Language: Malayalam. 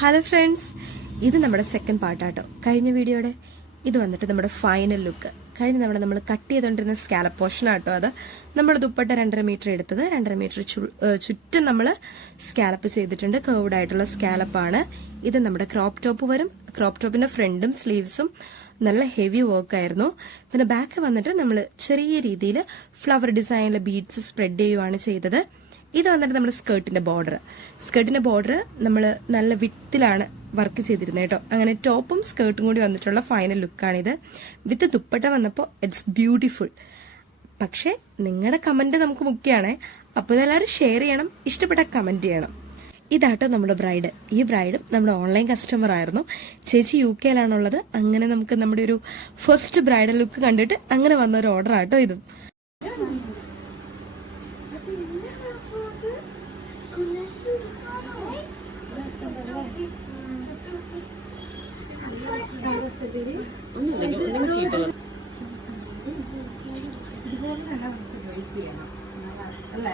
ഹലോ ഫ്രണ്ട്സ്, ഇത് നമ്മുടെ സെക്കൻഡ് പാർട്ടാട്ടോ. കഴിഞ്ഞ വീഡിയോയുടെ ഇത് വന്നിട്ട് നമ്മുടെ ഫൈനൽ ലുക്ക്. കഴിഞ്ഞ തവണ നമ്മൾ കട്ട് ചെയ്തുകൊണ്ടിരുന്ന സ്കാലപ്പ് പോർഷൻ ആട്ടോ. അത് നമ്മൾ ദുപ്പട്ട 2.5 മീറ്റർ എടുത്തത്. 2.5 മീറ്റർ ചുറ്റും നമ്മൾ സ്കാലപ്പ് ചെയ്തിട്ടുണ്ട്. കർവ്ഡ് ആയിട്ടുള്ള സ്കാലപ്പാണ് ഇത്. നമ്മുടെ ക്രോപ്പ് ടോപ്പ് വരും. ക്രോപ്പ് ടോപ്പിന്റെ ഫ്രണ്ടും സ്ലീവ്സും നല്ല ഹെവി വർക്ക് ആയിരുന്നു. പിന്നെ ബാക്ക് വന്നിട്ട് നമ്മൾ ചെറിയ രീതിയിൽ ഫ്ലവർ ഡിസൈനിലെ ബീഡ്സ് സ്പ്രെഡ് ചെയ്യുവാണ് ചെയ്തത്. ഇത് വന്നിട്ട് നമ്മുടെ സ്കേർട്ടിന്റെ ബോർഡർ നമ്മൾ നല്ല വിത്തിലാണ് വർക്ക് ചെയ്തിരുന്നത് കേട്ടോ. അങ്ങനെ ടോപ്പും സ്കേർട്ടും കൂടി വന്നിട്ടുള്ള ഫൈനൽ ലുക്കാണിത്. വിത്ത് ദുപ്പട്ട വന്നപ്പോൾ ഇറ്റ്സ് ബ്യൂട്ടിഫുൾ. പക്ഷെ നിങ്ങളുടെ കമന്റ് നമുക്ക് മുഖ്യമാണ്. അപ്പോൾ ഇതെല്ലാവരും ഷെയർ ചെയ്യണം, ഇഷ്ടപ്പെട്ട കമന്റ് ചെയ്യണം. ഇതാട്ടോ നമ്മുടെ ബ്രൈഡ്. ഈ ബ്രൈഡും നമ്മുടെ ഓൺലൈൻ കസ്റ്റമർ ആയിരുന്നു. ചേച്ചി UK ലാണുള്ളത്. അങ്ങനെ നമുക്ക് നമ്മുടെ ഒരു ഫസ്റ്റ് ബ്രൈഡൽ ലുക്ക് കണ്ടിട്ട് അങ്ങനെ വന്ന ഒരു ഓർഡർ ആട്ടോ ഇതും. അല്ലേ